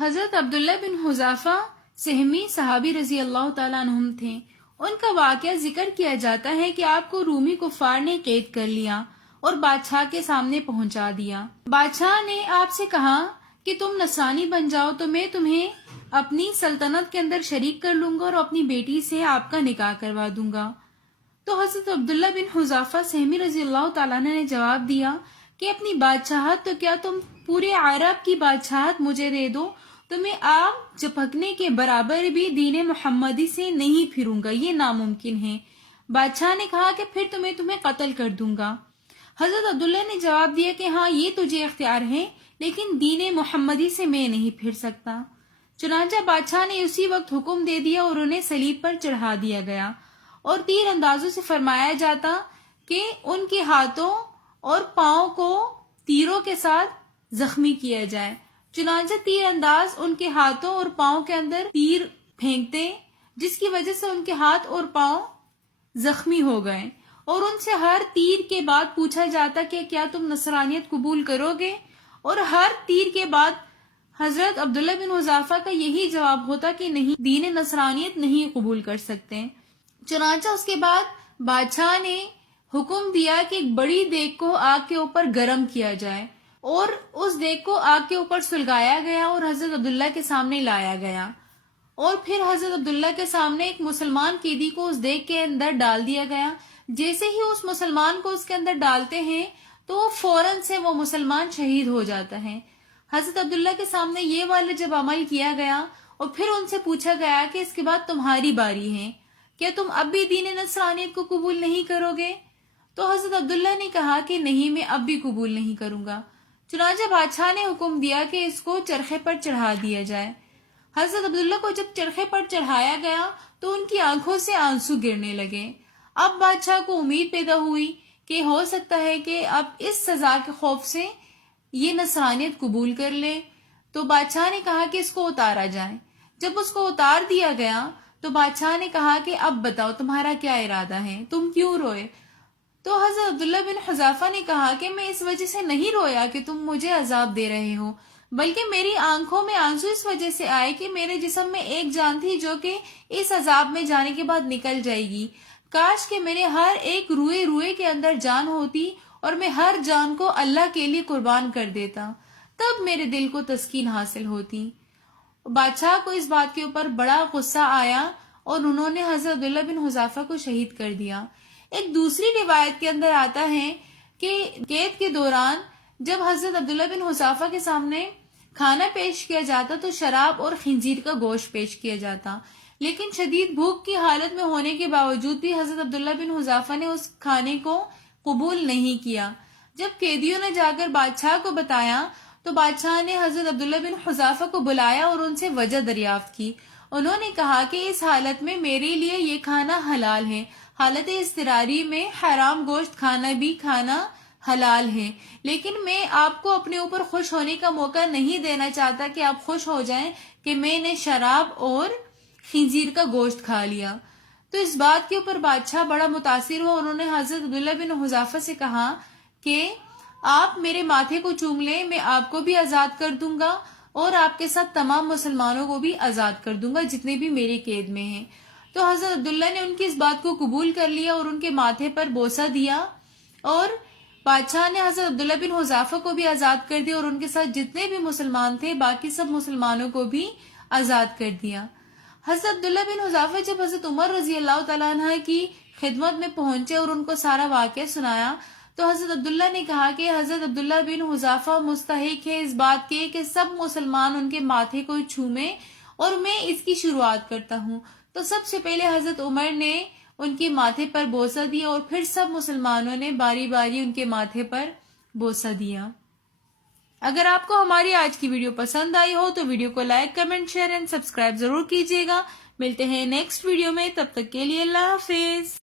حضرت عبداللہ بن حذافہ سہمی صحابی رضی اللہ تعالیٰ عنہم تھے. ان کا واقعہ ذکر کیا جاتا ہے کہ آپ کو رومی کفار نے قید کر لیا اور بادشاہ کے سامنے پہنچا دیا. بادشاہ نے آپ سے کہا کہ تم نصرانی بن جاؤ تو میں تمہیں اپنی سلطنت کے اندر شریک کر لوں گا اور اپنی بیٹی سے آپ کا نکاح کروا دوں گا. تو حضرت عبداللہ بن حذافہ سہمی رضی اللہ تعالیٰ عنہ نے جواب دیا کہ اپنی بادشاہت تو کیا تم پورے عرب کی بادشاہت مجھے دے دو تو میں آگ جھپکنے کے برابر بھی دین محمدی سے نہیں پھروں گا، یہ ناممکن ہے. بادشاہ نے کہا کہ پھر تمہیں قتل کر دوں گا. حضرت عبداللہ نے جواب دیا کہ ہاں یہ تجھے اختیار ہے لیکن دین محمدی سے میں نہیں پھر سکتا. چنانچہ بادشاہ نے اسی وقت حکم دے دیا اور انہیں صلیب پر چڑھا دیا گیا اور تیر اندازوں سے فرمایا جاتا کہ ان کے ہاتھوں اور پاؤں کو تیروں کے ساتھ زخمی کیا جائے. چنانچہ تیر انداز ان کے ہاتھوں اور پاؤں کے اندر تیر پھینکتے جس کی وجہ سے ان کے ہاتھ اور پاؤں زخمی ہو گئے اور ان سے ہر تیر کے بعد پوچھا جاتا کہ کیا تم نصرانیت قبول کرو گے، اور ہر تیر کے بعد حضرت عبداللہ بن حذافہ کا یہی جواب ہوتا کہ نہیں، دین نصرانیت نہیں قبول کر سکتے. چنانچہ اس کے بعد بادشاہ نے حکم دیا کہ ایک بڑی دیگ کو آگ کے اوپر گرم کیا جائے اور اس دیگ کو آگ کے اوپر سلگایا گیا اور حضرت عبداللہ کے سامنے لایا گیا اور پھر حضرت عبداللہ کے سامنے ایک مسلمان قیدی کو اس دیگ کے اندر ڈال دیا گیا. جیسے ہی اس مسلمان کو اس کے اندر ڈالتے ہیں تو فوراً سے وہ مسلمان شہید ہو جاتا ہے. حضرت عبداللہ کے سامنے یہ والا جب عمل کیا گیا اور پھر ان سے پوچھا گیا کہ اس کے بعد تمہاری باری ہے، کیا تم اب بھی دین نصرانیت کو قبول نہیں کرو گے؟ تو حضرت عبداللہ نے کہا کہ نہیں، میں اب بھی قبول نہیں کروں گا. چنانچہ بادشاہ نے حکم دیا کہ اس کو چرخے پر چڑھا دیا جائے. حضرت عبداللہ کو جب چرخے پر چڑھایا گیا تو ان کی آنکھوں سے آنسو گرنے لگے. اب بادشاہ کو امید پیدا ہوئی کہ ہو سکتا ہے کہ اب اس سزا کے خوف سے یہ نصرانیت قبول کر لے. تو بادشاہ نے کہا کہ اس کو اتارا جائے. جب اس کو اتار دیا گیا تو بادشاہ نے کہا کہ اب بتاؤ تمہارا کیا ارادہ ہے، تم کیوں روئے؟ تو حضرت عبداللہ بن حذافہ نے کہا کہ میں اس وجہ سے نہیں رویا کہ تم مجھے عذاب دے رہے ہو، بلکہ میری آنکھوں میں آنسو اس وجہ سے آئے کہ میرے جسم میں ایک جان تھی جو کہ اس عذاب میں جانے کے بعد نکل جائے گی. کاش کہ میرے ہر ایک روئے کے اندر جان ہوتی اور میں ہر جان کو اللہ کے لیے قربان کر دیتا، تب میرے دل کو تسکین حاصل ہوتی. بادشاہ کو اس بات کے اوپر بڑا غصہ آیا اور انہوں نے حضرت عبداللہ بن حذافہ کو شہید کر دیا. ایک دوسری روایت کے اندر آتا ہے کہ قید کے دوران جب حضرت عبداللہ بن حذافہ کے سامنے کھانا پیش کیا جاتا تو شراب اور خنزیر کا گوشت پیش کیا جاتا، لیکن شدید بھوک کی حالت میں ہونے کے باوجود بھی حضرت عبداللہ بن حذافہ نے اس کھانے کو قبول نہیں کیا. جب قیدیوں نے جا کر بادشاہ کو بتایا تو بادشاہ نے حضرت عبداللہ بن حذافہ کو بلایا اور ان سے وجہ دریافت کی. انہوں نے کہا کہ اس حالت میں میرے لیے یہ کھانا حلال ہے، حالت اضطراری میں حرام گوشت کھانا بھی کھانا حلال ہے، لیکن میں آپ کو اپنے اوپر خوش ہونے کا موقع نہیں دینا چاہتا کہ آپ خوش ہو جائیں کہ میں نے شراب اور خنزیر کا گوشت کھا لیا. تو اس بات کے اوپر بادشاہ بڑا متاثر ہوا. انہوں نے حضرت عبداللہ بن حذافہ سے کہا کہ آپ میرے ماتھے کو چوم لیں، میں آپ کو بھی آزاد کر دوں گا اور آپ کے ساتھ تمام مسلمانوں کو بھی آزاد کر دوں گا جتنے بھی میرے قید میں ہیں. تو حضرت عبداللہ نے ان کی اس بات کو قبول کر لیا اور ان کے ماتھے پر بوسہ دیا اور بادشاہ نے حضرت عبداللہ بن حذافہ کو بھی آزاد کر دیا اور ان کے ساتھ جتنے بھی مسلمان تھے باقی سب مسلمانوں کو بھی آزاد کر دیا. حضرت عبداللہ بن حذافہ جب حضرت عمر رضی اللہ تعالیٰ عنہ کی خدمت میں پہنچے اور ان کو سارا واقعہ سنایا تو حضرت عبداللہ نے کہا کہ حضرت عبداللہ بن حذافہ مستحق ہے اس بات کے کہ سب مسلمان ان کے ماتھے کو چھومیں اور میں اس کی شروعات کرتا ہوں. تو سب سے پہلے حضرت عمر نے ان کے ماتھے پر بوسہ دیا اور پھر سب مسلمانوں نے باری باری ان کے ماتھے پر بوسہ دیا. اگر آپ کو ہماری آج کی ویڈیو پسند آئی ہو تو ویڈیو کو like, comment, share and subscribe ضرور کیجیے گا. ملتے ہیں نیکسٹ ویڈیو میں، تب تک کے لیے اللہ حافظ.